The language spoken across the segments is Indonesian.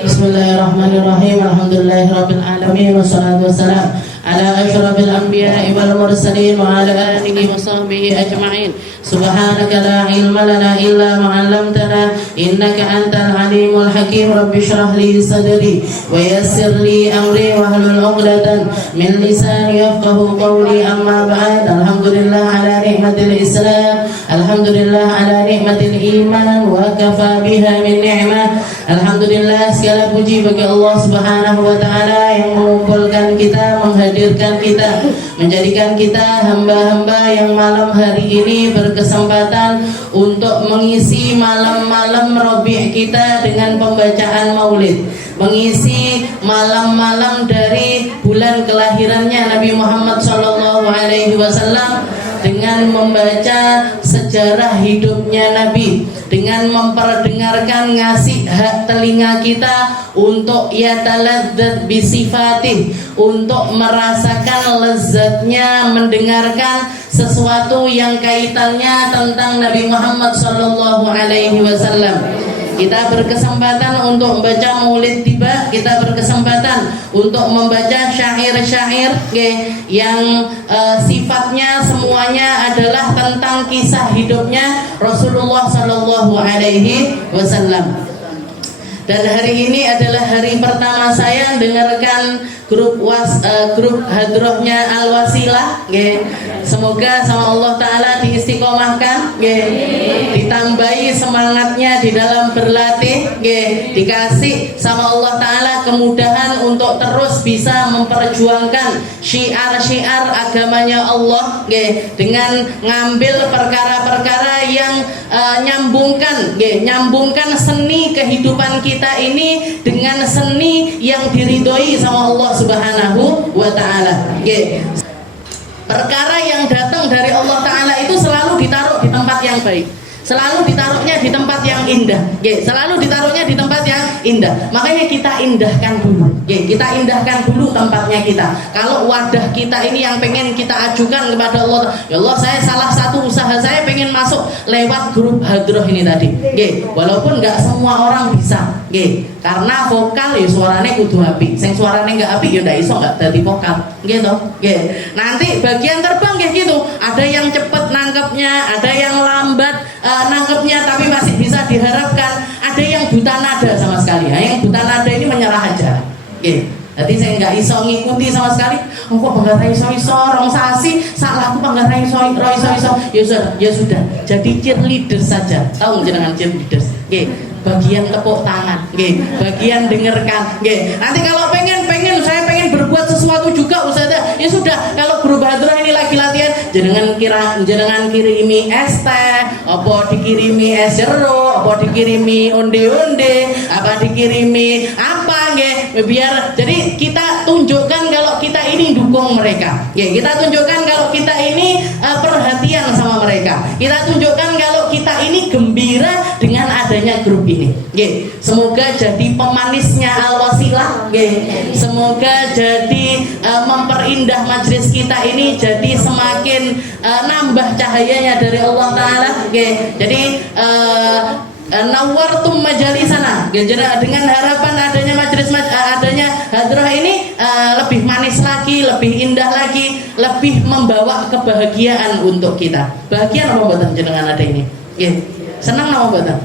Bismillahirrahmanirrahim. Alhamdulillahirabbil alamin wassalatu wassalamu ala asyrafil anbiya'i wal mursalin wa ala alihi wa sahbihi ajma'in. Subhanaka la ilma lana illa ma 'allamtana innaka antal alimul hakim. Rabbi shrah li sadri wa yassir li amri wa hlul 'uqdatam min lisani yafqahu qawli. Amma ba'd. Alhamdulillah ala ni'matil Islam, alhamdulillah ala ni'matil iman wa kafa biha min ni'mah. Alhamdulillah, segala puji bagi Allah Subhanahu wa taala yang mengumpulkan kita, menghadirkan kita, menjadikan kita hamba-hamba yang malam hari ini berkesempatan untuk mengisi malam-malam Rabi' kita dengan pembacaan Maulid, mengisi malam-malam dari bulan kelahirannya Nabi Muhammad SAW dengan membaca sejarah hidupnya Nabi, dengan memperdengarkan, ngasih hak telinga kita untuk yataladzat bisifatih, untuk merasakan lezatnya mendengarkan sesuatu yang kaitannya tentang Nabi Muhammad SAW. Kita berkesempatan untuk membaca Maulid Tiba, kita berkesempatan untuk membaca syair-syair yang sifatnya semuanya adalah tentang kisah hidupnya Rasulullah Sallallahu Alaihi Wasallam. Dan hari ini adalah hari pertama saya dengarkan grup hadrohnya Al-Wasilah. Semoga sama Allah Ta'ala diistiqomahkan, ditambahi semangatnya di dalam berlatih, dikasih sama Allah Ta'ala kemudahan untuk terus bisa memperjuangkan syiar-syiar agamanya Allah, dengan ngambil perkara-perkara yang nyambungkan seni kehidupan kita ini dengan seni yang diridhoi sama Allah Subhanahu wa Ta'ala. Perkara yang datang dari Allah Ta'ala itu selalu ditaruh di tempat yang baik, selalu ditaruhnya di tempat yang indah, selalu ditaruhnya di tempat yang indah. Makanya kita indahkan dulu, kita indahkan dulu tempatnya kita. Kalau wadah kita ini yang pengen kita ajukan kepada Allah, ya Allah, saya salah satu usaha saya pengen masuk lewat grup hadroh ini tadi, walaupun nggak semua orang bisa, karena vokal ya suaranya kudu api, sing suaranya nggak api ya nggak iso nggak jadi vokal, gitu. Nanti bagian terbang kayak gitu, ada yang cepet nangkepnya, ada yang lambat nangkepnya, tapi masih bisa diharapkan. Ada yang buta nada sama sekali, yang buta nada ini menyerah aja. Jadi saya nggak iso ngikuti sama sekali. Kok bangga iso rong sasi, salah aku bangga iso. Ya sudah, jadi cheerleader saja. Tahu jenengan cheerleaders? Bagian tepuk tangan, bagian dengarkan. Nanti kalau saya pengen berbuat sesuatu juga Ustazah, ya sudah, kalau grup hadroh ini lagi latihan, jenengan kirimi es teh, apa dikirimi es jeruk, apa dikirimi onde-onde, apa dikirimi apa, biar jadi kita tunjukkan kalau kita ini dukung mereka, kita tunjukkan kalau kita ini perhatian sama mereka, kita tunjukkan kalau kita ini gembira dengan adanya grup ini. Semoga jadi pemanisnya Al-Wasilah, semoga jadi memperindah majelis kita ini, jadi semakin nambah cahayanya dari Allah Ta'ala. Jadi nawartum majalisana, dengan harapan adanya adanya hadroh ini lebih manis lagi, lebih indah lagi, lebih membawa kebahagiaan untuk kita. Bahagia apa mboten jenengan ada ini? Senang apa mboten?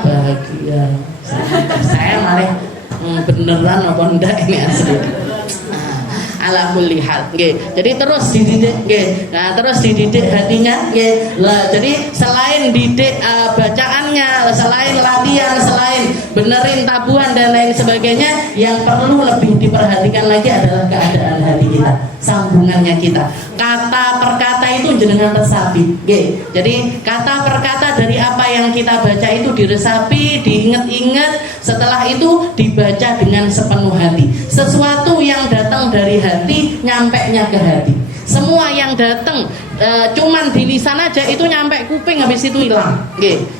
Bahagia. Saya malah beneran apa ndak ini asli. Ala kulli hal, jadi terus dididik, terus dididik hatinya, jadi selain didik bacaannya, selain latihan, selain benerin tabuhan dan lain sebagainya, yang perlu lebih diperhatikan lagi adalah keadaan hati kita, sambungannya kita. Kata per kata itu jenengan resapi, jadi kata per kata dari apa yang kita baca itu diresapi, diingat-ingat, setelah itu dibaca dengan sepenuh hati. Sesuatu yang datang dari hati nyampeknya ke hati. Semua yang datang cuman di lisan aja itu nyampe kuping, habis itu hilang.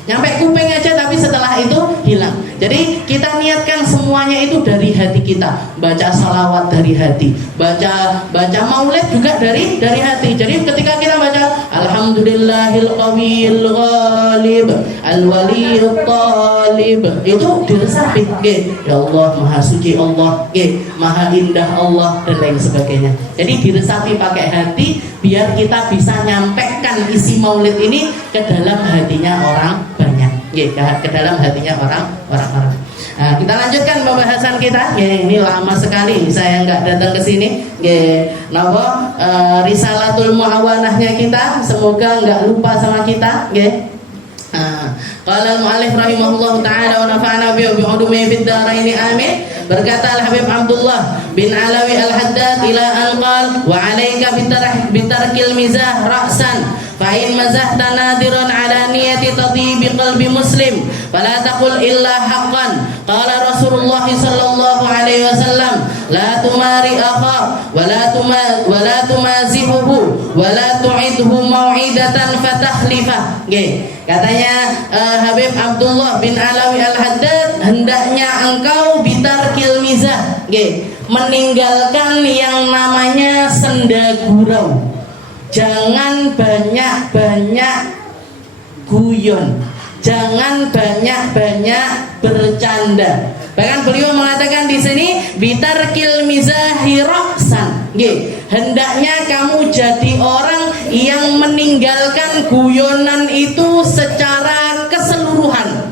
Nyampe kuping aja tapi setelah itu hilang. Jadi kita niatkan semuanya itu dari hati kita. Baca salawat dari hati, baca maulid juga dari hati. Jadi ketika kita baca Alhamdulillahil qawiyil ghalib al-waliyut talib. Itu diresapi nggih. Ya Allah Maha Suci Allah, nggih, Maha Indah Allah dan lain sebagainya. Jadi diresapi pakai hati biar kita bisa nyampaikan isi maulid ini ke dalam hatinya orang banyak. Nggih, ke dalam hatinya orang-orang. Nah, kita lanjutkan pembahasan kita. Ini lama sekali saya nggak datang ke sini. Risalatul Muawanahnya kita semoga nggak lupa sama kita. Qala al-mu'allif rahimahullah ta'ala wa nafa'ana bi ulumihi fid dharain amin. Berkata Al-Habib Abdullah bin Alawi Al-Haddad ila an qala wa 'alaika bitarkil mizah ra'san fa in mazahta nadiran 'ala niyati tadhibi qalbi muslim fala taqul illa haqqan. Qala Rasulullah sallallahu alaihi wasallam la tumari akha wa la tumazihuhu wa la tu'idhu mau'idatan fatahlifa. Katanya Habib Abdullah bin Alawi Al-Haddad, hendaknya engkau bitarkil mizah, meninggalkan yang namanya senda gurau. Jangan banyak-banyak guyon, jangan banyak-banyak bercanda. Bahkan beliau mengatakan di sini bitarkil mizahi ra'san. Hendaknya kamu jadi orang yang meninggalkan guyonan itu secara keseluruhan.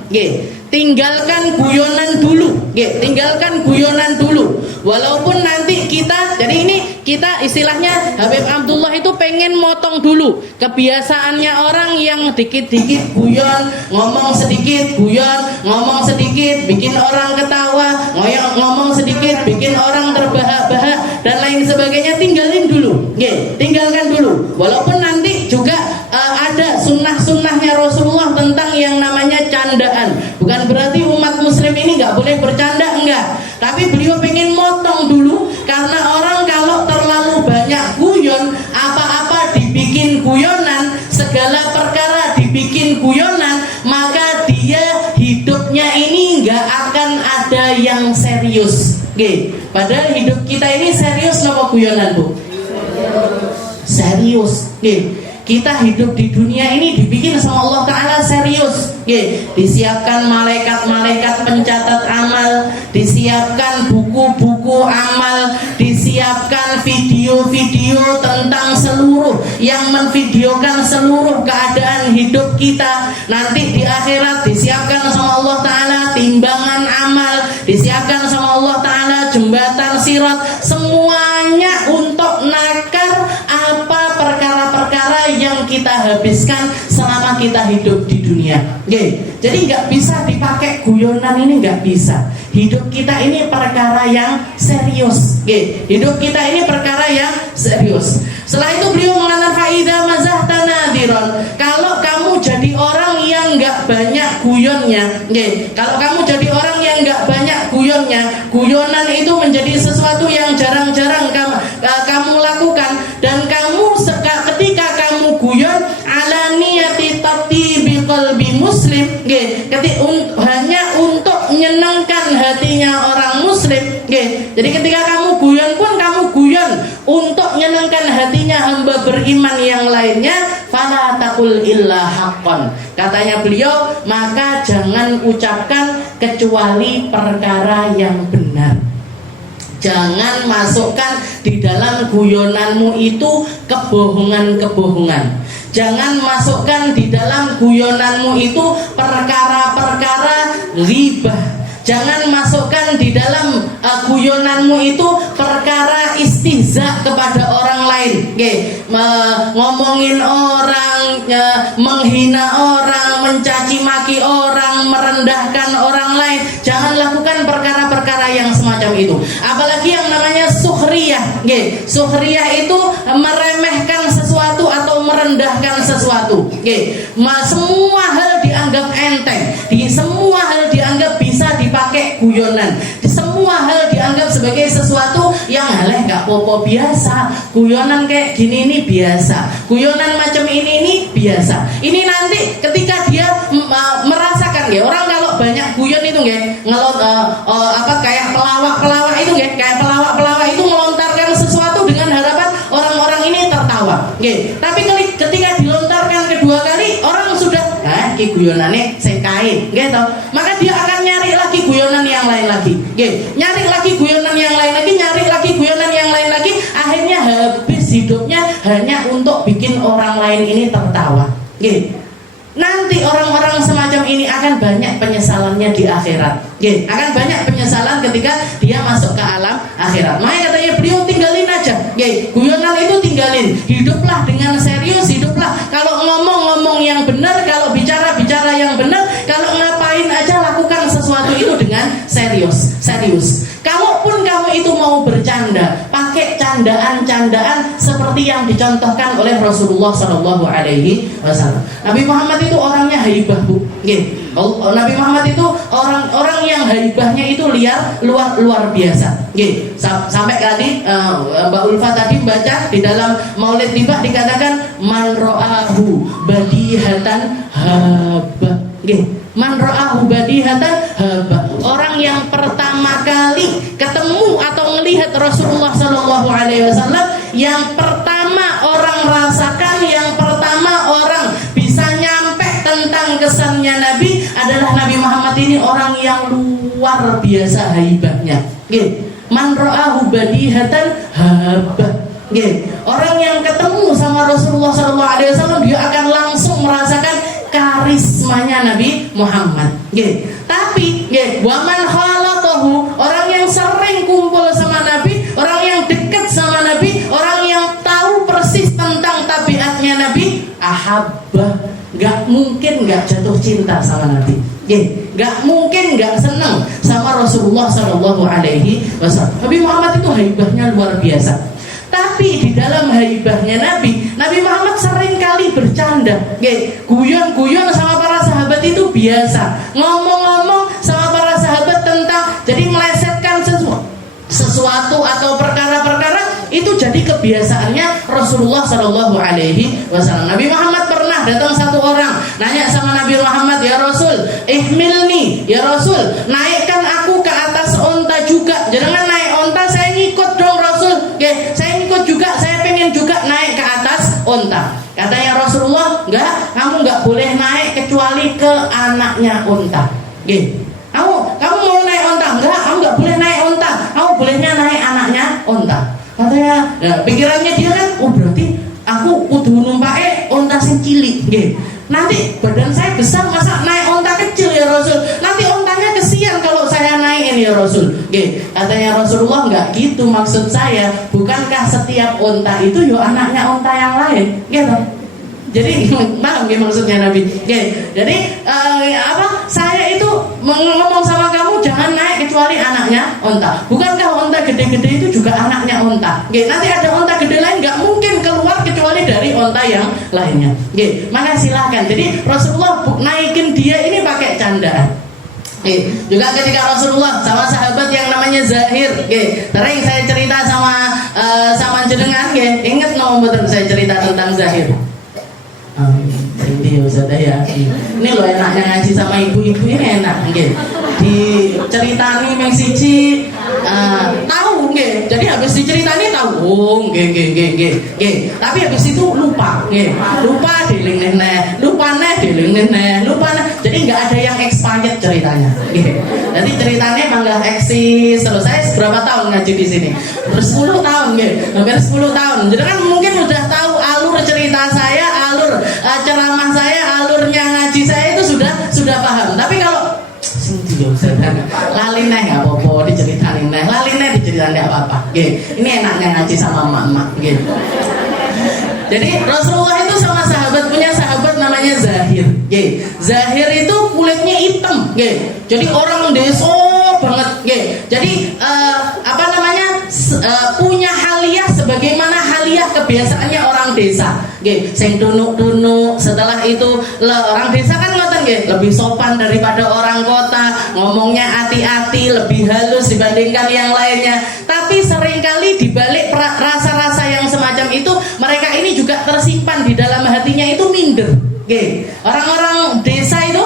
Tinggalkan guyonan dulu, tinggalkan guyonan dulu. Walaupun nanti kita, jadi ini kita istilahnya Habib Abdullah itu pengen motong dulu kebiasaannya orang yang dikit-dikit guyon, ngomong sedikit guyon, ngomong sedikit bikin orang ketawa, ngomong sedikit bikin orang terbahak-bahak dan lain sebagainya. Tinggalin dulu, tinggalkan dulu. Walaupun nanti juga ada sunnah-sunnahnya Rasulullah tentang yang namanya candaan. Bukan berarti umat muslim ini nggak boleh bercanda, enggak. Tapi beliau pengen motong dulu karena orang kalau terlalu banyak guyon, apa-apa dibikin guyonan, segala perkara dibikin guyonan, maka dia hidupnya ini nggak akan ada yang serius. Padahal hidup kita ini serius nama guyonan, Bu? Serius. Kita hidup di dunia ini dibikin sama Allah Ta'ala serius. Disiapkan malaikat-malaikat pencatat amal, disiapkan buku-buku amal, disiapkan video-video tentang seluruh yang menvideokan seluruh keadaan hidup kita. Nanti di akhirat disiapkan sama Allah Ta'ala timbangan amal, disiapkan sama Allah Ta'ala jembatan sirat, semuanya untuk nakar apa perkara-perkara yang kita habiskan selama kita hidup di dunia. Jadi nggak bisa dipakai guyonan, ini nggak bisa. Hidup kita ini perkara yang serius. Hidup kita ini perkara yang serius. Setelah itu beliau mengatakan faida mazahta nadiron. Kalau kamu jadi orang yang nggak banyak guyonnya, kalau kamu jadi orang yang nggak banyak guyonnya, guyonan itu menjadi sesuatu yang jarang-jarang kamu lakukan, dan kamu ketika kamu guyon ala niyati tatibi qalbi muslim, hanya untuk menyenangkan hatinya orang muslim. Jadi ketika kamu guyon pun kamu guyon untuk menyenangkan hatinya hamba beriman yang lainnya, fala taqul illa haqqan. Katanya beliau, maka jangan ucapkan kecuali perkara yang benar. Jangan masukkan di dalam guyonanmu itu kebohongan-kebohongan. Jangan masukkan di dalam guyonanmu itu perkara-perkara ghibah. Jangan masukkan di dalam guyonanmu itu perkara istihza kepada orang lain. Ngomongin orang, menghina orang, mencaci maki orang, merendahkan orang lain. Jangan lakukan perkara-perkara yang semacam itu. Apalagi yang namanya sukhriyah. Sukhriyah itu meremehkan sesuatu atau merendahkan sesuatu. Semua hal dianggap enteng, semua hal dianggap bisa dipakai guyonan, semua hal dianggap sebagai sesuatu yang haleh gak popo biasa. Guyonan kayak gini ini biasa, guyonan macam ini biasa. Ini nanti ketika dia merasakan, orang kalau banyak guyon itu kayak pelawak itu kayak pelawak itu melontarkan sesuatu dengan harapan orang-orang ini tertawa. Tapi ketika dilontarkan guyonane sing kae, nggih to. Maka dia akan nyari lagi guyonan yang lain lagi. Nggih, nyari lagi guyonan yang lain lagi, nyari lagi guyonan yang lain lagi, akhirnya habis hidupnya hanya untuk bikin orang lain ini tertawa. Nggih. Nanti orang-orang semacam ini akan banyak penyesalannya di akhirat. Akan banyak penyesalan ketika dia masuk ke alam akhirat. Makanya katanya beliau tinggalin aja. Guyonan itu tinggalin. Hiduplah dengan serius, hiduplah. Kalau ngomong-ngomong yang benar, kalau bicara-bicara yang benar, kalau ngapain aja lakukan sesuatu itu dengan serius. Kalaupun kamu itu mau bercanda, pakai candaan-candaan seperti yang dicontohkan oleh Rasulullah SAW. Nabi Muhammad itu orangnya haibah, Bu. Nabi Muhammad itu orang yang haibahnya itu luar biasa. Sampai tadi Mbak Ulfa tadi baca di dalam Maulid Tibah dikatakan man ra'ahu badihatan haba. Man ra'ahu badihatan haba. Orang yang pertama kali ketemu atau melihat Rasulullah SAW, yang pertama orang rasakan, yang pertama orang bisa nyampe tentang kesannya Nabi adalah Nabi Muhammad ini orang yang luar biasa haibahnya. Man ra'ahu badihatan haba. Orang yang ketemu sama Rasulullah SAW, dia akan langsung merasakan karismanya Nabi Muhammad. Tapi waman khalaqahu, orang yang sering kumpul sama Nabi, orang yang dekat sama Nabi, orang yang tahu persis tentang tabiatnya Nabi, ahabbah, gak mungkin gak jatuh cinta sama Nabi. Gak mungkin gak senang sama Rasulullah SAW. Nabi Muhammad itu haibahnya luar biasa. Tapi di dalam haibahnya Nabi Muhammad sering kali bercanda. Guyon-guyon sama para sahabat itu biasa. Ngomong-ngomong sama para sahabat tentang, jadi melesetkan sesuatu atau perkara-perkara itu jadi kebiasaannya Rasulullah SAW. Nabi Muhammad pernah datang satu orang nanya sama Nabi Muhammad, ya Rasul, ihmilni, ya Rasul, naikkan aku ke atas onta juga. Jangan naik onta, saya ngikut dong Rasul. Saya ngikut juga, saya pengen juga naik ke atas onta. Katanya Rasulullah, enggak, kamu enggak boleh naik kecuali ke anaknya onta. Kamu mau naik onta? Enggak, kamu enggak boleh naik onta. Kamu bolehnya naik anaknya onta. Katanya, pikirannya dia kan, oh berarti aku kudu numpake onta sing cilik. Nanti badan saya besar, masa naik onta kecil ya Rasul? Nanti ontanya kesian kalau saya naikin ya Rasul. Katanya Rasulullah, enggak gitu maksud saya. Bukankah setiap onta itu yo anaknya onta yang lain? Jadi paham maksudnya Nabi. Jadi saya itu ngomong sama kamu jangan naik kecuali anaknya onta. Bukankah onta gede-gede itu juga anaknya onta? Nanti ada onta gede lain nggak mungkin keluar kecuali dari onta yang lainnya. Maka silakan. Jadi Rasulullah naikin dia ini pakai candaan. Juga ketika Rasulullah sama sahabat yang namanya Zahir, sering saya cerita sama jenengan, ingat betul saya cerita tentang Zahir. Ini Ustaz ya. Ini loh enaknya ngaji sama ibu-ibu ini enak. Diceritani meng siji tahu nggih. Jadi habis diceritani tahu. Oh nggih. Tapi habis itu lupa. Lupa deling neh. Lupa neh. Jadi enggak ada yang expired ceritanya. Jadi ceritanya mangga eksis. Terus saya berapa tahun ngaji di sini? 10 tahun nggih. Hampir 10 tahun. Jadi kan mungkin udah tahu alur cerita saya, alur ceramah saya, alurnya ngaji saya itu sudah paham. Tapi kalau lali neh nggak apa-apa diceritain neh, lali neh diceritain nggak apa-apa. Ini enaknya ngaji sama emak-emak. Jadi Rasulullah itu sama punya sahabat namanya Zahir. Zahir itu kulitnya hitam. Jadi orang desa banget. Jadi punya haliah sebagaimana haliah kebiasaannya orang desa. Sing tunuk-tunuk. Setelah itu orang desa kan ngoten lebih sopan daripada orang kota, ngomongnya hati-hati, lebih halus dibandingkan yang lainnya. Tapi seringkali dibalik rasa-rasa yang semacam itu, mereka ini juga tersimpan di dalam hatinya itu minder. Orang-orang desa itu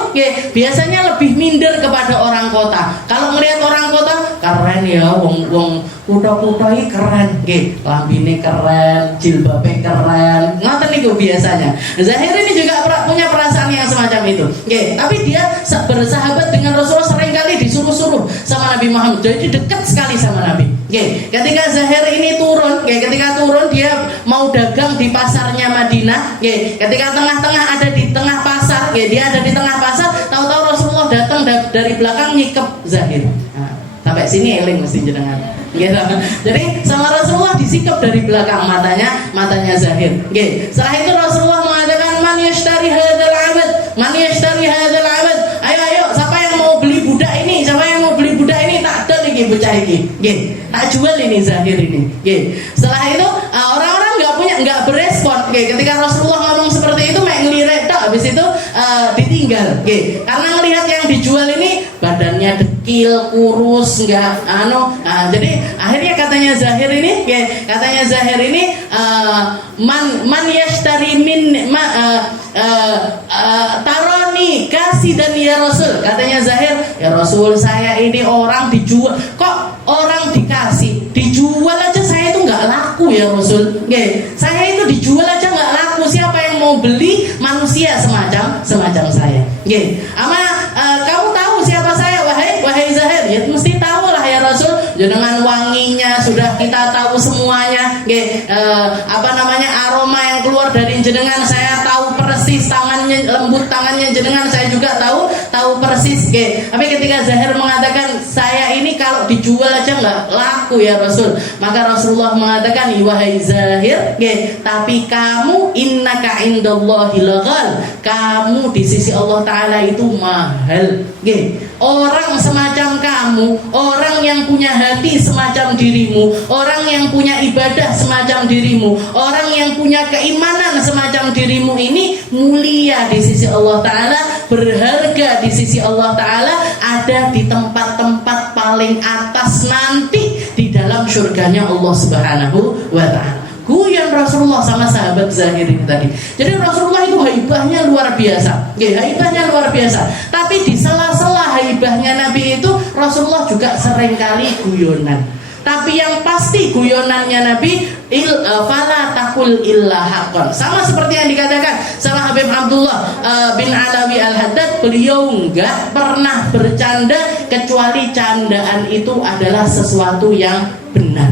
biasanya lebih minder kepada orang kota. Kalau melihat orang kota, keren ya, wong kutha-kutha iki keren, lambine keren, jilbabe keren. Ngoten niku biasanya. Zahir ini juga punya perasaan yang semacam semacam itu. Tapi dia bersahabat dengan Rasulullah, seringkali disuruh-suruh sama Nabi Muhammad. Jadi dekat sekali sama Nabi. Ketika Zahir ini turun, ketika turun dia mau dagang di pasarnya Madinah. Ketika tengah-tengah ada di tengah pasar, dia ada di tengah pasar, tahu-tahu Rasulullah datang dari belakang nyikep Zahir. Sampai sini eling mesti jenengan. Jadi sama Rasulullah disikap dari belakang matanya Zahir. Setelah itu Rasulullah mengatakan, man yashtari hadzal 'abd, man yashtari hadzal 'abd. Ayo, siapa yang mau beli budak ini? Siapa yang mau beli budak ini? Tak ada lagi bocah ini. Tak jual ini Zahir ini. Setelah itu orang-orang nggak berespon. Ketika Rasulullah ngomong seperti itu, mek ngelirek tok, habis itu ditinggal. Karena melihat yang dijual ini badannya dekil, kurus, jadi akhirnya katanya Zahir ini man yashtari min taroni kasih dan ya Rasul, katanya Zahir, ya Rasul, saya ini orang dijual, kok orang dikasih, dijual aja saya itu nggak laku ya Rasul. Saya itu dijual aja nggak laku, siapa yang mau beli manusia semacam saya. Kamu tahu siapa saya, wahai Zahir? Ya mesti tahu lah ya Rasul, dengan wanginya sudah kita tahu semuanya. Aroma yang keluar dari jenengan saya tahu persis, lembut tangannya jenengan saya juga tahu persis. Tapi ketika Zahir mengatakan saya ini kalau dijual aja nggak laku ya Rasul, maka Rasulullah mengatakan, wahai Zahir, tapi kamu innaka indallahi laghal, kamu di sisi Allah Ta'ala itu mahal. Orang semacam kamu, orang yang punya hati semacam dirimu, orang yang punya ibadah semacam dirimu, orang yang punya keimanan semacam dirimu ini mulia di sisi Allah Ta'ala, berharga di sisi Allah Ta'ala, ada di tempat-tempat paling atas nanti di dalam surganya Allah Subhanahu wa Ta'ala. Guyon Rasulullah sama sahabat Zahir ini tadi. Jadi Rasulullah itu haibahnya luar biasa. Haibahnya luar biasa. Tapi di sela-sela haibahnya Nabi itu, Rasulullah juga seringkali guyonan. Tapi yang pasti guyonannya Nabi, fala takul illa haqqan. Sama seperti yang dikatakan sama Habib Abdullah bin Alawi Al-Haddad, beliau enggak pernah bercanda kecuali candaan itu adalah sesuatu yang benar.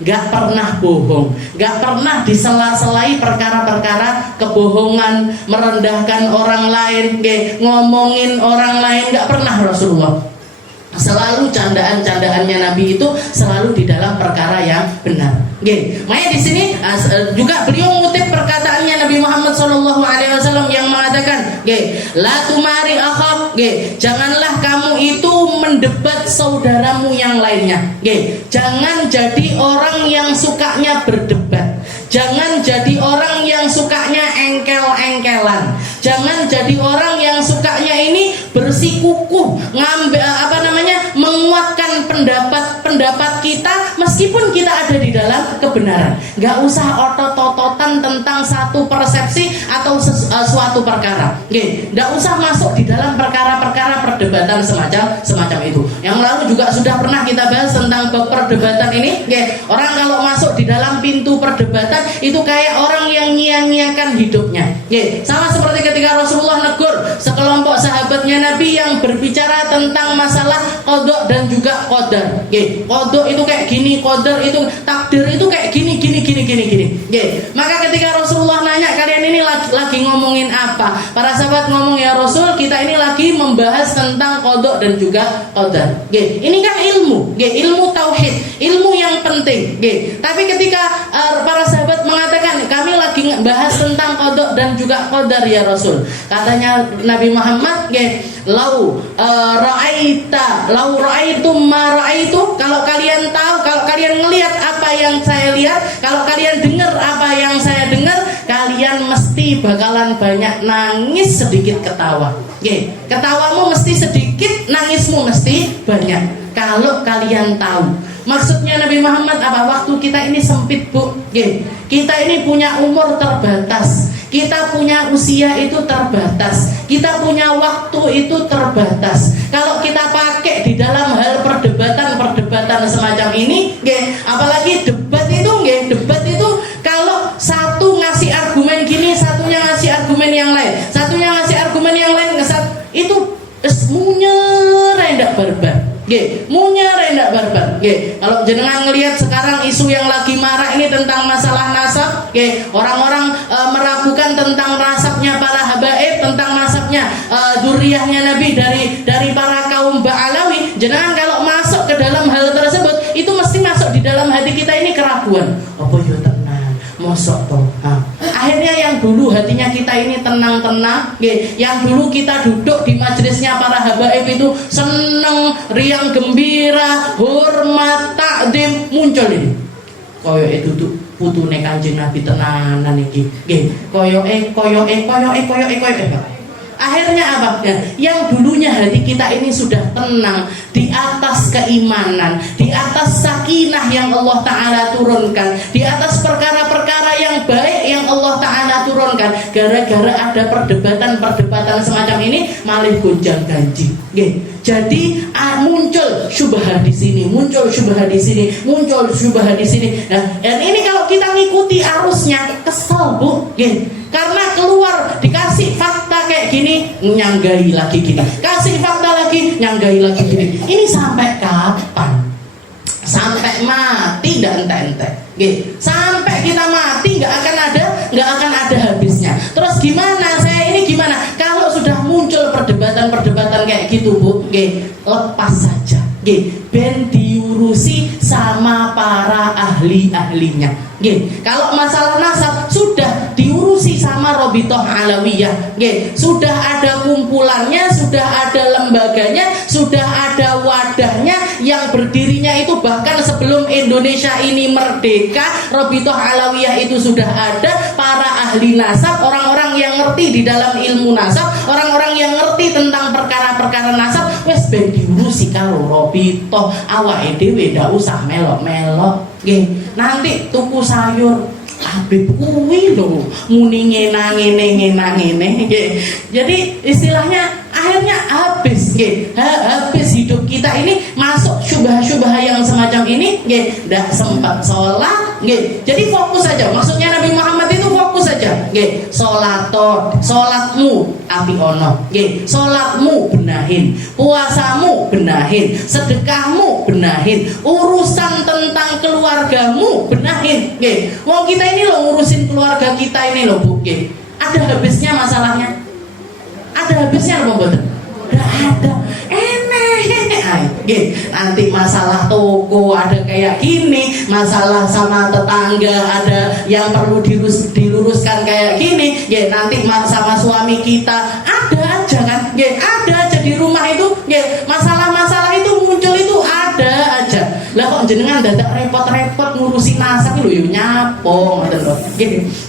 Gak pernah bohong, gak pernah disela-selai perkara-perkara kebohongan, merendahkan orang lain, ngomongin orang lain, gak pernah Rasulullah. Selalu candaan-candaannya Nabi itu selalu di dalam perkara yang benar. Makanya di sini juga beliau mengutip perkataannya Nabi Muhammad SAW yang mengatakan, la tumari akhak, janganlah kamu itu mendebat saudaramu yang lainnya. Jangan jadi orang yang sukanya berdebat. Jangan jadi orang yang sukanya engkel-engkelan. Jangan jadi orang yang sukanya ini bersikukuh, menguatkan pendapat kita meskipun kita ada di dalam kebenaran. Gak usah otot-ototan tentang satu persepsi atau suatu perkara. Gak usah masuk di dalam perkara-perkara perdebatan semacam itu. Yang lalu juga sudah pernah kita bahas tentang perdebatan ini. Orang kalau masuk di dalam pintu perdebatan itu kayak orang yang nyia-nyiakan hidupnya. Sama seperti ketika Rasulullah negur sekelompok sahabatnya Nabi yang berbicara tentang masalah qada dan juga qadar. Qada itu kayak gini, qadar itu, takdir itu kayak gini. Maka ketika Rasulullah nanya, kalian ini lagi ngomongin apa? Para sahabat ngomong, ya Rasul, kita ini lagi membahas tentang qada dan juga qadar. Ini kan ilmu tauhid, ilmu yang penting. Tapi ketika para sahabat mengatakan, kami lagi bahas tentang qada dan juga qadar ya Rasul, katanya Nabi Muhammad, lau ra'aitum ma ra'aitu, kalau kalian tahu, kalau kalian ngelihat apa yang saya lihat, kalau kalian dengar apa yang saya dengar, kalian mesti bakalan banyak nangis, sedikit ketawa. Ketawamu mesti sedikit, nangismu mesti banyak kalau kalian tahu. Maksudnya Nabi Muhammad apa? Waktu kita ini sempit, Bu. Kita ini punya umur terbatas, kita punya usia itu terbatas, kita punya waktu itu terbatas. Kalau kita pakai di dalam hal perdebatan semacam ini, apalagi debat itu kalau satu ngasih argumen gini, satunya ngasih argumen yang lain, satunya ngasih argumen barbar. Nggih, munyare ndak barbar. Nggih, kalau jenengan ngelihat sekarang isu yang lagi marak ini tentang masalah nasab, nggih, orang-orang meragukan tentang nasabnya para habaib, tentang nasabnya dzurriyyahnya Nabi dari para kaum Ba'alawi. Jenengan kalau masuk ke dalam hal tersebut, itu mesti masuk di dalam hati kita ini keraguan. Apa yo tenang, mosok toh. Akhirnya yang dulu hatinya kita ini tenang-tenang, yang dulu kita duduk di majelisnya para habaib itu seneng, riang gembira, hormat, takdim, muncul ini. Koyo itu tuh putune Kanjeng Nabi tenanan iki. Nggih, koyo. Akhirnya apa? Yang dulunya hati kita ini sudah tenang di atas keimanan, di atas sakinah yang Allah Ta'ala turunkan, di atas perkara-perkara yang baik yang Allah Ta'ala turunkan. Gara-gara ada perdebatan semacam ini, malah gonjang ganjing. Jadi muncul syubhat di sini, muncul syubhat di sini, muncul syubhat di sini. Nah, dan ini kalau kita ngikuti arusnya, kesel Bu. Karena keluar dikasih fakta kayak gini, nyanggai lagi gini, kasih fakta lagi, nyanggai lagi gini. Ini sampai kapan? Sampai mati dan ente-ente. Sampai kita mati nggak akan ada habisnya. Terus gimana? Saya ini gimana? Kalau sudah muncul perdebatan kayak gitu Bu, lepas saja. Ben diurusi sama para ahli-ahlinya. Kalau masalah nasab sudah diurusi sama Robitoh Alawiyah. Sudah ada kumpulannya, sudah ada lembaganya, sudah ada wadahnya yang berdirinya itu bahkan sebelum Indonesia ini merdeka. Robitoh Alawiyah itu sudah ada, para ahli nasab, orang-orang yang ngerti di dalam ilmu nasab, orang-orang yang ngerti tentang perkara-perkara nasab, wes ben diurusi karo Robitoh. Awake dhewe ndak usah melok-melok. Nanti tuku sayur Habib kuwi lho muni ngene. Jadi istilahnya akhirnya habis habis hidup kita ini masuk syubhah-syubhah yang semacam ini ndak sempat sholat. Jadi fokus saja. Maksudnya Nabi Muhammad itu fokus saja. Sholatmu api ono. Sholatmu benahin, puasamu benahin, sedekahmu benahin, urusan tentang keluargamu benahin. Wong kita ini loh ngurusin keluarga kita ini loh Bu. Ada habisnya masalahnya? Ada habisnya loh Bu? Nggak ada. Nanti masalah toko ada kayak gini, masalah sama tetangga ada yang perlu diluruskan kayak gini. Nanti sama suami kita ada aja kan? Ada aja di rumah itu. Masalah-masalah itu muncul itu ada aja. Lah kok jenengan dadak repot-repot ngurusin nasab lho yo nyapo ngoten lho.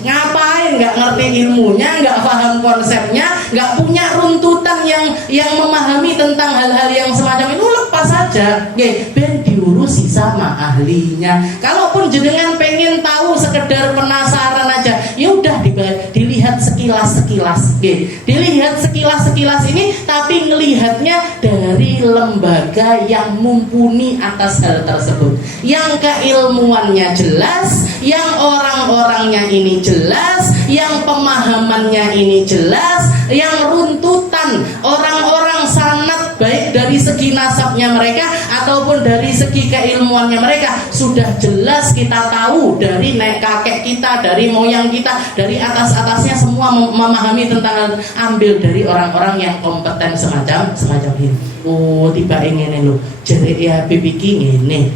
Ngapain nggak ngerti ilmunya, nggak paham konsepnya, nggak punya runtutan yang memahami tentang hal-hal yang semacam itu, lepas saja. Ben diurusi sama ahlinya. Kalaupun jenengan pengen tahu sekedar penasaran aja, ya udah dilihat sekilas-sekilas. Dilihat sekilas-sekilas ini, tapi ngelihatnya dari lembaga yang mumpuni atas hal tersebut, yang keilmuannya jelas, yang orang-orangnya ini jelas, yang pemahamannya ini jelas, yang runtutan orang-orang sanad baik dari segi nasabnya mereka ataupun dari segi keilmuannya mereka sudah jelas kita tahu dari kakek kita, dari moyang kita, dari atas-atasnya semua memahami tentang ambil dari orang-orang yang kompeten semacam ini. Oh, tiba ingin lo jadi ya bibiki ini,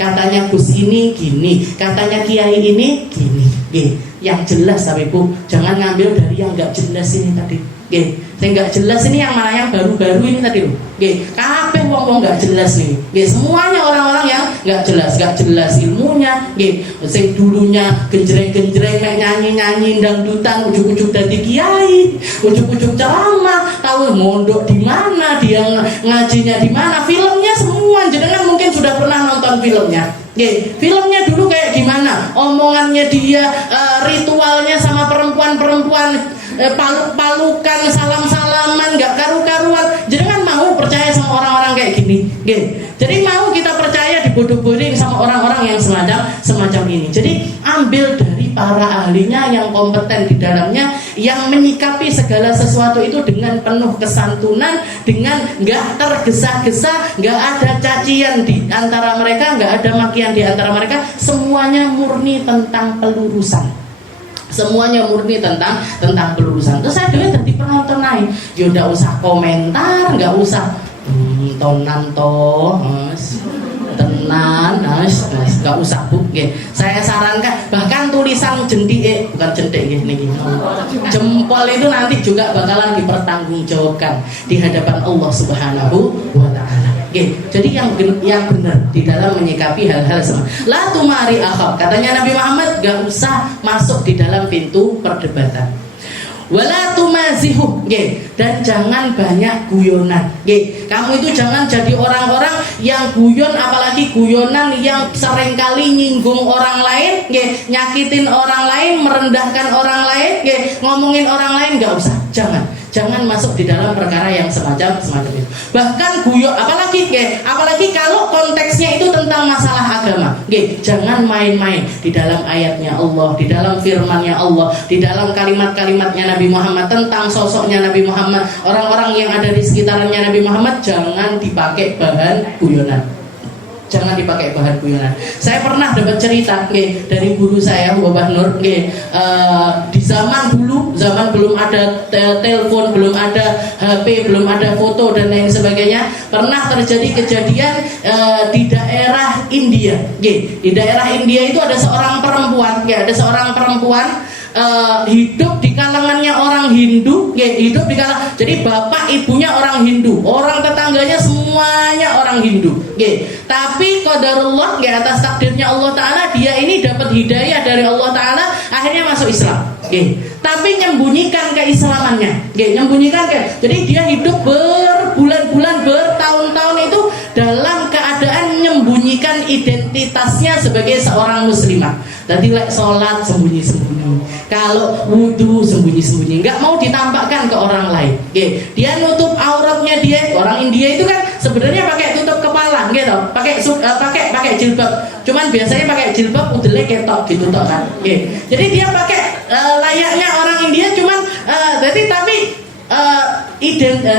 katanya Gus ini gini, katanya Kiai ini gini, yang jelas tapi Bu, jangan ngambil dari yang nggak jelas ini tadi. Yang nggak jelas ini yang mana yang baru-baru ini tadi loh. Kabeh wong-wong nggak jelas nih. Semuanya orang-orang yang nggak jelas ilmunya. Sing dulunya genjreng-genjreng nyanyi-nyanyi dangdutan, ujuk-ujuk dadi kiai, ujuk-ujuk ceramah, tahu mondok di mana, dia ngajinya di mana, filmnya semua jenengan mungkin sudah pernah nonton filmnya. Filmnya dulu kayak gimana, omongannya dia, ritualnya sama perempuan-perempuan, paluk-palukan, salam-salaman, gak karu-karuan. Jenengan mau percaya sama orang-orang kayak gini? Jadi mau kita percaya dibodoh-bodohin sama orang-orang yang semacam ini. Jadi ambil dari para ahlinya yang kompeten di dalamnya, yang menyikapi segala sesuatu itu dengan penuh kesantunan, dengan nggak tergesa-gesa, nggak ada cacian di antara mereka, nggak ada makian di antara mereka, semuanya murni tentang pelurusan. Semuanya murni tentang pelurusan. Terus saya dulu tadi penonton naik, ya udah usah komentar, nggak usah tonan toh, tenan, nggak usah bu. Saya sarankan bahkan tulisan jentik, bukan jentik nih, jempol itu nanti juga bakalan dipertanggungjawabkan di hadapan Allah Subhanahu wa Ta'ala. Jadi yang benar di dalam menyikapi hal-hal semacam la tumari akhab, katanya Nabi Muhammad, gak usah masuk di dalam pintu perdebatan. Wala tumazihu, dan jangan banyak guyonan. Kamu itu jangan jadi orang-orang yang guyon, apalagi guyonan yang seringkali nyinggung orang lain, nyakitin orang lain, merendahkan orang lain, ngomongin orang lain, gak usah, jangan masuk di dalam perkara yang semacam itu. Bahkan guyon, apalagi kalau konteksnya itu tentang masalah agama, jangan main-main di dalam ayatnya Allah, di dalam firmannya Allah, di dalam kalimat-kalimatnya Nabi Muhammad, tentang sosoknya Nabi Muhammad, orang-orang yang ada di sekitarannya Nabi Muhammad, jangan dipakai bahan guyonan. Jangan dipakai bahan guyonan. Saya pernah dapat cerita dari guru saya, Mbah Nur, di zaman dulu, zaman belum ada telepon, belum ada HP, belum ada foto dan lain sebagainya, pernah terjadi kejadian di daerah India. Di daerah India itu ada seorang perempuan, hidup di kalangannya orang Hindu, jadi bapak ibunya orang Hindu, orang tetangganya semuanya orang Hindu, tapi qadarullah, atas takdirnya Allah Ta'ala, dia ini dapat hidayah dari Allah Ta'ala, akhirnya masuk Islam, tapi menyembunyikan keislamannya, jadi dia hidup berbulan-bulan, bertahun-tahun itu dalam keadaan menyembunyikan identitasnya sebagai seorang muslimah. Jadi sholat sembunyi-sembunyi, kalau wudhu sembunyi-sembunyi, nggak mau ditampakkan ke orang lain. Dia nutup auratnya, dia orang India itu kan sebenarnya pakai tutup kepala, pakai jilbab. Cuman biasanya pakai jilbab udele ketok gitu toh kan. Jadi dia pakai layaknya orang India, cuman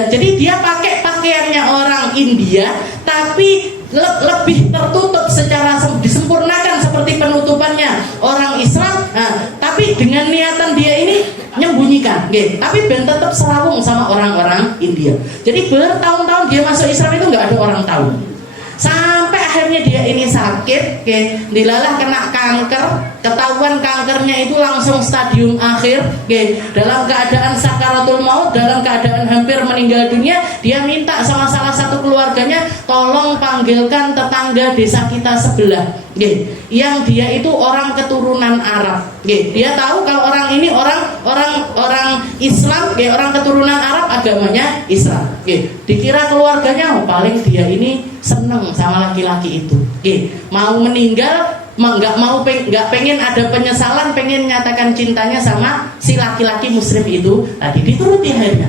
jadi dia pakai pakaiannya orang India, tapi lebih tertutup secara disempurnakan seperti penutupannya orang Islam, tapi dengan niatan dia ini menyembunyikan, tapi ben tetap serawung sama orang-orang India. Jadi bertahun-tahun dia masuk Islam itu nggak ada orang tahu. Sampai akhirnya dia ini sakit, dilalah kena kanker, ketahuan kankernya itu langsung stadium akhir, dalam keadaan sakaratul maut, dalam keadaan hampir meninggal dunia. Dia minta sama salah satu keluarganya, tolong panggilkan tetangga desa kita sebelah, yang dia itu orang keturunan Arab. Dia tahu kalau orang ini orang Islam, orang keturunan Arab, agamanya Islam. Dikira keluarganya, paling dia ini seneng sama laki-laki itu, mau meninggal, nggak pengen ada penyesalan, pengen nyatakan cintanya sama si laki-laki muslim itu tadi. Dituruti akhirnya,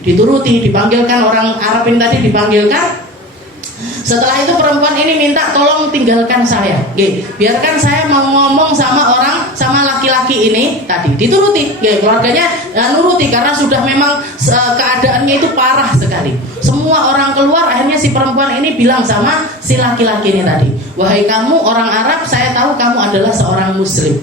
dituruti, dipanggilkan orang Arab ini tadi, dipanggilkan. Setelah itu perempuan ini minta tolong tinggalkan saya, biarkan saya mau ngomong sama laki-laki ini tadi. Dituruti, keluarganya nuruti karena sudah memang keadaannya itu parah sekali. Semua orang keluar, akhirnya si perempuan ini bilang sama si laki-laki ini tadi, wahai kamu orang Arab, saya tahu kamu adalah seorang muslim,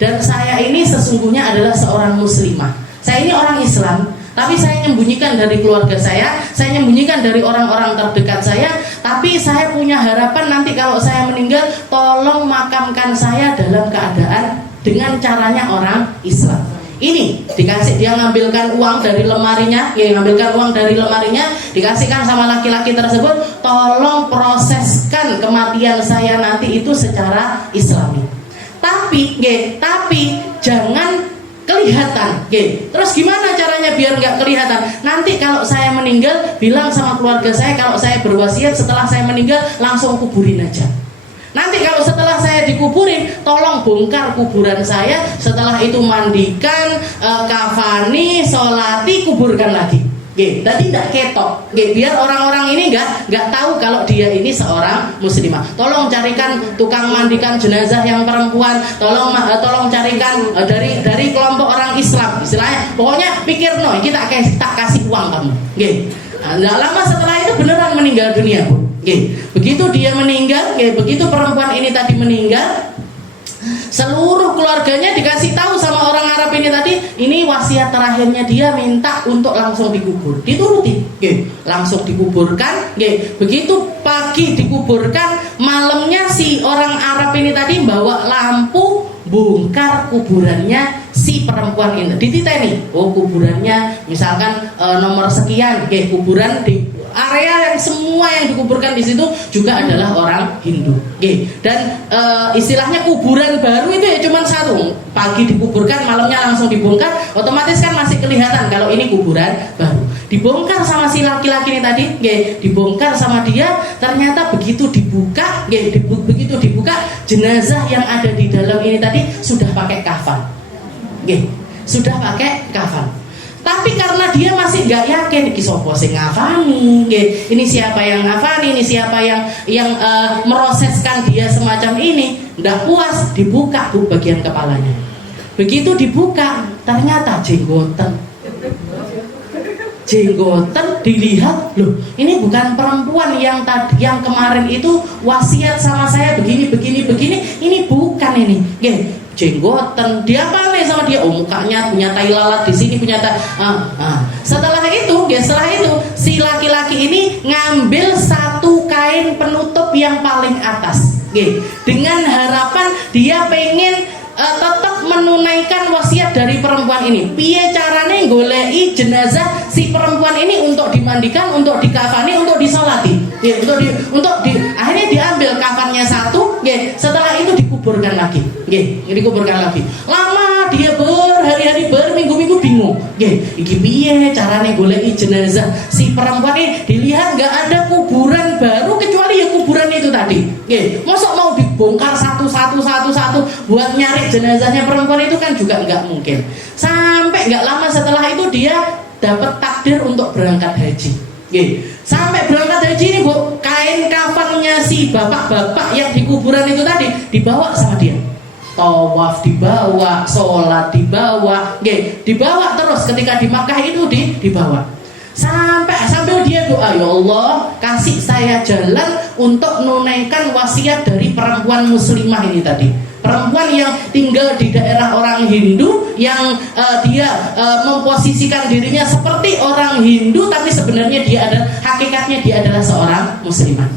dan saya ini sesungguhnya adalah seorang muslimah. Saya ini orang Islam, tapi saya menyembunyikan dari keluarga saya menyembunyikan dari orang-orang terdekat saya, tapi saya punya harapan nanti kalau saya meninggal, tolong makamkan saya dalam keadaan dengan caranya orang Islam. Ini dikasih, dia ngambilkan uang dari lemarinya, dikasihkan sama laki-laki tersebut, tolong proseskan kematian saya nanti itu secara Islami. Tapi jangan kelihatan. Terus gimana caranya biar nggak kelihatan? Nanti kalau saya meninggal, bilang sama keluarga saya kalau saya berwasiat setelah saya meninggal langsung kuburin aja. Nanti kalau setelah saya dikuburin, tolong bongkar kuburan saya, setelah itu mandikan, kafani, sholati, kuburkan lagi. Tadi tidak ketok, biar orang-orang ini nggak tahu kalau dia ini seorang muslimah. Tolong carikan tukang mandikan jenazah yang perempuan, tolong carikan dari kelompok orang Islam, istilahnya. Pokoknya pikir kita tak kasih uang kamu. Nggak lama setelah itu beneran meninggal dunia, Bu. Begitu dia meninggal, begitu perempuan ini tadi meninggal, seluruh keluarganya dikasih tahu sama orang Arab ini tadi, ini wasiat terakhirnya dia minta untuk langsung dikubur. Dituruti, langsung dikuburkan. Begitu pagi dikuburkan, malamnya si orang Arab ini tadi bawa lampu bongkar kuburannya si perempuan ini. Dititeni, kuburannya misalkan nomor sekian, kuburan di area yang semua yang dikuburkan di situ juga adalah orang Hindu. Dan istilahnya kuburan baru itu ya cuma satu, pagi dikuburkan, malamnya langsung dibongkar, otomatis kan masih kelihatan kalau ini kuburan baru. Dibongkar sama si laki-laki ini tadi, dibongkar sama dia, ternyata begitu dibuka, begitu dibuka, jenazah yang ada di dalam ini tadi sudah pakai kafan. Sudah pakai kafan. Tapi karena dia masih nggak yakin, iki sopo sing ngafani, ini siapa yang ngafani, ini siapa yang meroseskan dia semacam ini, nggak puas, dibuka Bu bagian kepalanya. Begitu dibuka, ternyata jenggotan, dilihat, loh ini bukan perempuan yang kemarin itu wasiat sama saya begini, ini bukan ini. Jenggotan, dia apa nih sama dia? Mukanya punya tai lalat di sini, punya Setelah itu si laki-laki ini ngambil satu kain penutup yang paling atas, dengan harapan dia pengen tetap menunaikan wasiat dari perempuan ini. Piye carane golei jenazah si perempuan ini untuk dimandikan, untuk dikafani, untuk disolati, akhirnya diambil kafannya satu, setelah itu dikuburkan lagi. Lama dia berhari-hari, berminggu-minggu bingung. Iki piye carane golei jenazah si perempuan ini? Dilihat nggak ada kuburan baru kecuali ya kuburan itu tadi. Mosok mau dibongkar satu buat nyari jenazahnya perempuan itu kan juga nggak mungkin. Sampai nggak lama setelah itu dia dapat takdir untuk berangkat haji. Sampai berangkat haji ini Bu, kain kafannya si bapak-bapak yang di kuburan itu tadi dibawa sama dia. Tawaf dibawa, sholat dibawa, dibawa terus ketika di Makkah itu dibawa. Sambil dia doa, ya Allah kasih saya jalan untuk menunaikan wasiat dari perempuan muslimah ini tadi, perempuan yang tinggal di daerah orang Hindu, yang dia memposisikan dirinya seperti orang Hindu, tapi sebenarnya hakikatnya dia adalah seorang muslimah.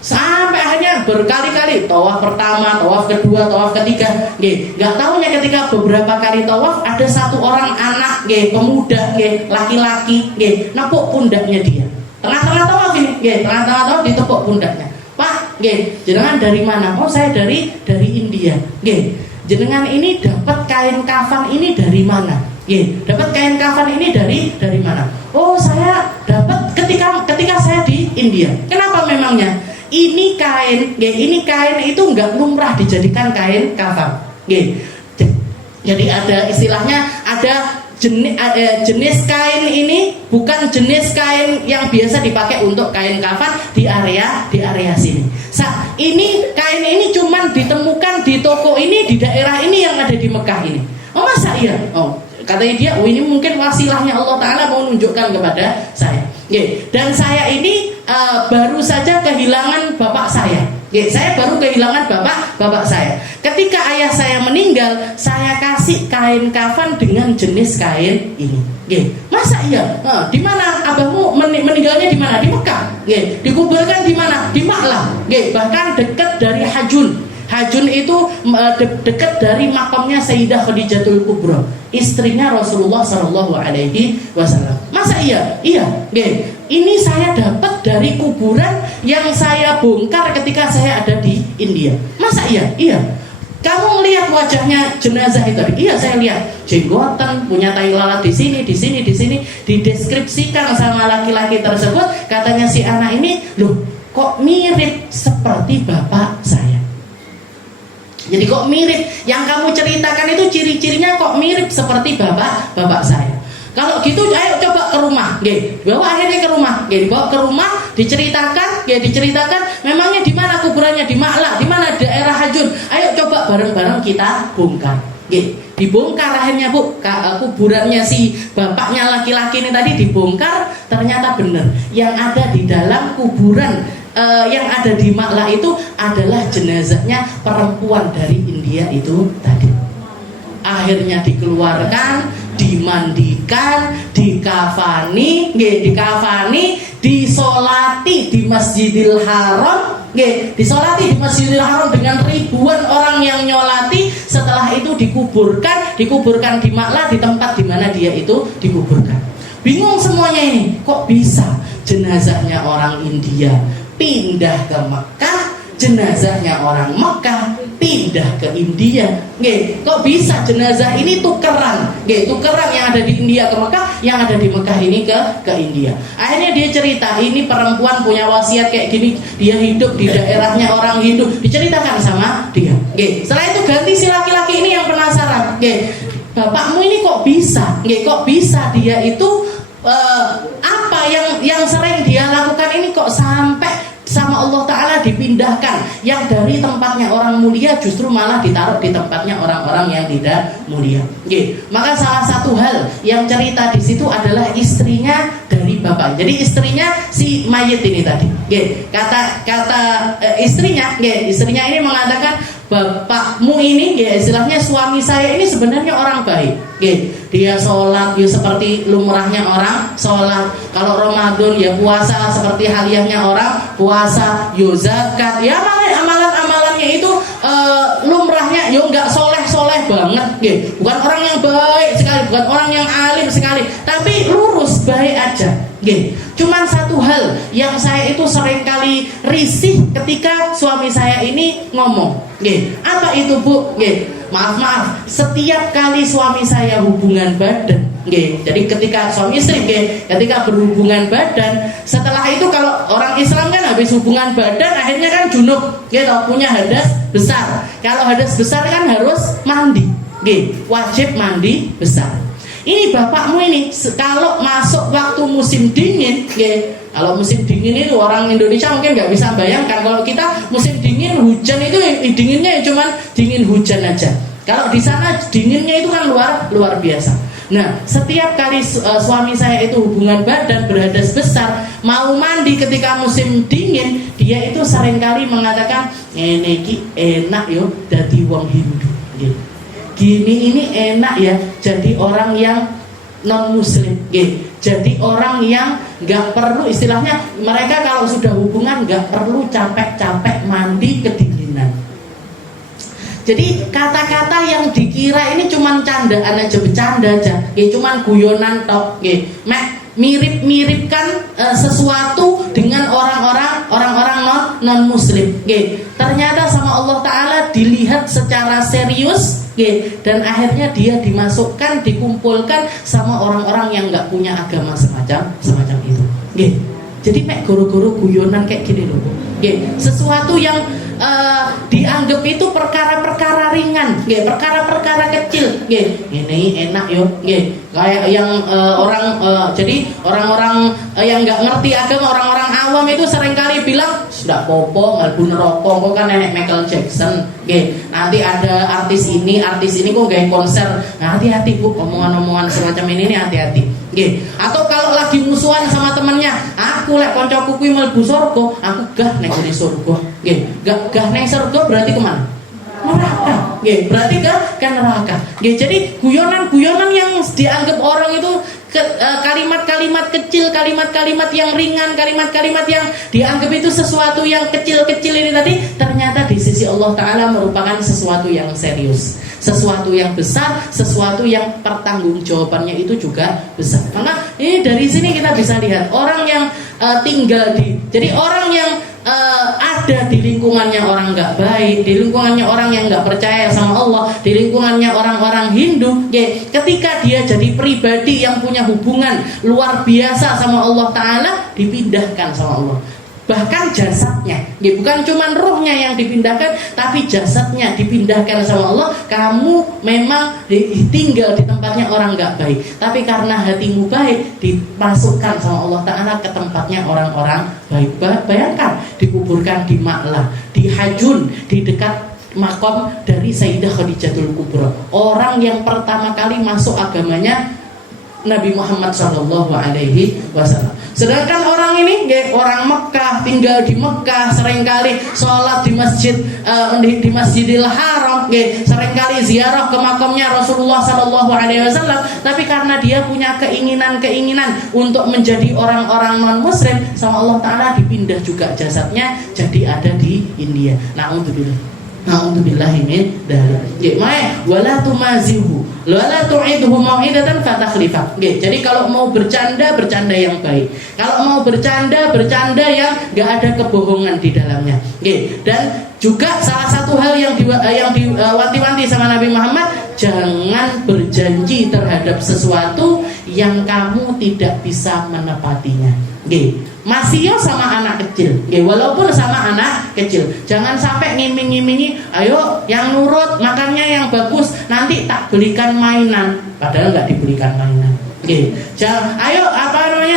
Sampai akhirnya berkali-kali tawaf pertama, tawaf kedua, tawaf ketiga. Nggak tahunya ketika beberapa kali tawaf ada satu orang anak, pemuda, laki-laki, nepuk pundaknya dia. Tengah-tengah tawaf ini, tengah-tengah tawaf ditepuk pundaknya. Pak, jenengan dari mana? Oh saya dari India. Jenengan ini dapat kain kafan ini dari mana? Dapat kain kafan ini dari mana? Oh saya dapat ketika saya di India. Kenapa memangnya? Ini kain itu nggak lumrah dijadikan kain kafan. Jadi ada istilahnya, ada jenis kain ini bukan jenis kain yang biasa dipakai untuk kain kafan di area sini. Ini kain ini cuman ditemukan di toko ini, di daerah ini yang ada di Mekah ini. Oh masa iya? Oh katanya dia, ini mungkin wasilahnya Allah Ta'ala mau menunjukkan kepada saya. Dan saya ini baru saja kehilangan bapak saya. Saya baru kehilangan bapak saya. Ketika ayah saya meninggal, saya kasih kain kafan dengan jenis kain ini. Masa iya? Di mana abahmu meninggalnya, di mana? Di Mekah. Dikuburkan di mana? Di Ma'lah. Bahkan dekat dari Hajun. Hajun itu dekat dari makamnya Sayyidah Khadijatul Kubra, istrinya Rasulullah Shallallahu Alaihi Wasallam. Masa iya? Iya. Ini saya dapat dari kuburan yang saya bongkar ketika saya ada di India. Masa iya? Iya. Kamu melihat wajahnya jenazah itu? Iya, saya lihat. Jenggotan, punya tai lalat di sini. Dideskripsikan sama laki-laki tersebut, katanya si anak ini, loh, kok mirip seperti bapak saya. Jadi kok mirip, yang kamu ceritakan itu ciri-cirinya kok mirip seperti bapak saya. Kalau gitu ayo coba ke rumah, nggih. Bawa akhirnya ke rumah, nggih. Dibawa ke rumah, diceritakan, nggih, diceritakan memangnya di mana kuburannya, di Ma'la, di mana daerah Hajun. Ayo coba bareng-bareng kita bongkar. Nggih. Dibongkar akhirnya Bu, kuburannya si bapaknya laki-laki ini tadi dibongkar, ternyata benar. Yang ada di dalam kuburan yang ada di Ma'la itu adalah jenazahnya perempuan dari India itu tadi. Akhirnya dikeluarkan, dimandikan, dikafani, disolati di Masjidil Haram, disolati di Masjidil Haram dengan ribuan orang yang nyolati. Setelah itu dikuburkan di Ma'la, di tempat di mana dia itu dikuburkan. Bingung semuanya ini, kok bisa jenazahnya orang India pindah ke Mekah, jenazahnya orang Mekah pindah ke India. Kok bisa jenazah ini tukeran? Tukeran yang ada di India ke Mekah, yang ada di Mekah ini ke India. Akhirnya dia cerita, ini perempuan punya wasiat kayak gini, dia hidup di daerahnya orang Hindu, diceritakan sama dia. Setelah itu ganti si laki-laki ini yang penasaran. Bapakmu ini kok bisa? Kok bisa dia itu apa yang sering dia lakukan ini kok sampai sama Allah Ta'ala dipindahkan, yang dari tempatnya orang mulia justru malah ditaruh di tempatnya orang-orang yang tidak mulia. Maka salah satu hal yang cerita di situ adalah istrinya dari bapak. Jadi istrinya si mayit ini tadi. Kata istrinya ini mengatakan, bapakmu ini, istilahnya suami saya ini sebenarnya orang baik. Dia sholat, dia seperti lumrahnya orang sholat. Kalau Ramadan ya puasa seperti haliahnya orang puasa. Yo zakat, ya amalan-amalannya itu lumrahnya. Yo nggak soleh banget. Bukan orang yang baik sekali, bukan orang yang alim sekali, tapi lurus baik aja. Cuman satu hal yang saya itu seringkali risih ketika suami saya ini ngomong. Apa itu Bu? Maaf, setiap kali suami saya hubungan badan, jadi ketika suami istri, ketika berhubungan badan, setelah itu kalau orang Islam kan habis hubungan badan akhirnya kan junub, punya hadas besar. Kalau hadas besar kan harus mandi, wajib mandi besar. Ini bapakmu ini kalau masuk waktu musim dingin, kalau musim dingin itu orang Indonesia mungkin nggak bisa bayangkan. Kalau kita musim dingin hujan itu dinginnya cuma dingin hujan aja. Kalau di sana dinginnya itu kan luar biasa. Nah, setiap kali suami saya itu hubungan badan berhadas besar, mau mandi ketika musim dingin, dia itu seringkali mengatakan, "Ini enak yo dadi wong Hindu." Gini ini enak ya jadi orang yang non muslim, jadi orang yang nggak perlu, istilahnya mereka kalau sudah hubungan nggak perlu capek-capek mandi kedinginan. Jadi kata-kata yang dikira ini cuman candaan aja, bercanda aja, cuman guyonan tok, mirip-miripkan sesuatu dengan orang-orang non muslim. Ternyata sama Allah Ta'ala dilihat secara serius, dan akhirnya dia dimasukkan, dikumpulkan sama orang-orang yang nggak punya agama semacam itu. Jadi goro-goro guyonan kayak gini loh. Sesuatu yang dianggap itu perkara-perkara ringan, perkara-perkara kecil. Ini enak yo, kayak yang jadi orang-orang yang nggak ngerti agama, orang-orang awam itu seringkali bilang sudah popo ngalbu neraka kok kan nenek Michael Jackson. Nanti ada artis ini kok gak konser. Nah, hati-hati Bu, omongan-omongan semacam ini hati-hati. Atau kalau lagi musuhan sama temennya, aku lek koncoku kuwi mlebu surga, aku gah ning surga. Gah ning surga berarti kemana? Neraka. Berarti ke neraka. Jadi guyonan-guyonan yang dianggap orang itu kalimat-kalimat kecil, kalimat-kalimat yang ringan, kalimat-kalimat yang dianggap itu sesuatu yang kecil-kecil ini tadi, ternyata di sisi Allah Ta'ala merupakan sesuatu yang serius, sesuatu yang besar, sesuatu yang pertanggungjawabannya itu juga besar. Maka ini dari sini kita bisa lihat orang yang tinggal jadi orang yang ada di lingkungannya orang nggak baik, di lingkungannya orang yang nggak percaya sama Allah, di lingkungannya orang-orang Hindu, ketika dia jadi pribadi yang punya hubungan luar biasa sama Allah Ta'ala, dipindahkan sama Allah. Bahkan jasadnya Ya, bukan cuma ruhnya yang dipindahkan, tapi jasadnya dipindahkan sama Allah. Kamu memang tinggal di tempatnya orang nggak baik, tapi karena hatimu baik, dimasukkan sama Allah Ta'ala ke tempatnya orang-orang baik. Bayangkan dikuburkan di Ma'lah, di Hajun, di dekat makom dari Sayyidah Khadijatul Kubra, orang yang pertama kali masuk agamanya Nabi Muhammad SAW. Sedangkan orang ini, orang Mekah, tinggal di Mekah, seringkali sholat di masjid, di Masjidil Haram, seringkali ziarah ke makamnya Rasulullah SAW. Tapi karena dia punya keinginan untuk menjadi orang-orang non Muslim, sama Allah Taala dipindah juga jasadnya, jadi ada di India. Na'udzubillahi min dzalik. Wala tumazihu wala tu'idhu mau'idatan fatakhlifa. Jadi kalau mau bercanda yang baik. Kalau mau bercanda yang enggak ada kebohongan di dalamnya. Dan juga salah satu hal yang diwanti-wanti sama Nabi Muhammad, jangan berjanji terhadap sesuatu yang kamu tidak bisa menepatinya. Masih sama anak kecil, walaupun sama anak kecil, jangan sampai ngiming-ngimingi, ayo yang nurut, makannya yang bagus, nanti tak belikan mainan, padahal nggak dibelikan mainan. Jangan, ayo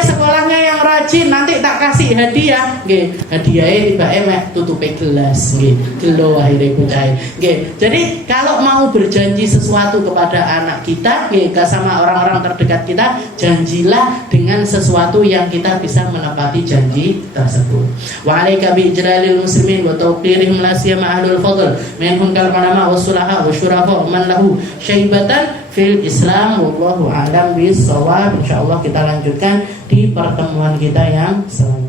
sekolahnya yang rajin, nanti tak kasih hadiah. Hadiahnya tiba tutupe gelas, gelo akhirnya bocah. Jadi kalau mau berjanji sesuatu kepada anak kita, sama orang-orang terdekat kita, janjilah dengan sesuatu yang kita bisa menepati janji tersebut. Wa alaika bi ijlalil muslimin wa tawqirihim la siyama ahlul fadl minhum kal ulama was-sulaha wasyurafa man lahu syaibatan fil Islam. Wallahu a'lam bis-shawab. Insyaallah kita lanjutkan di pertemuan kita yang selanjutnya.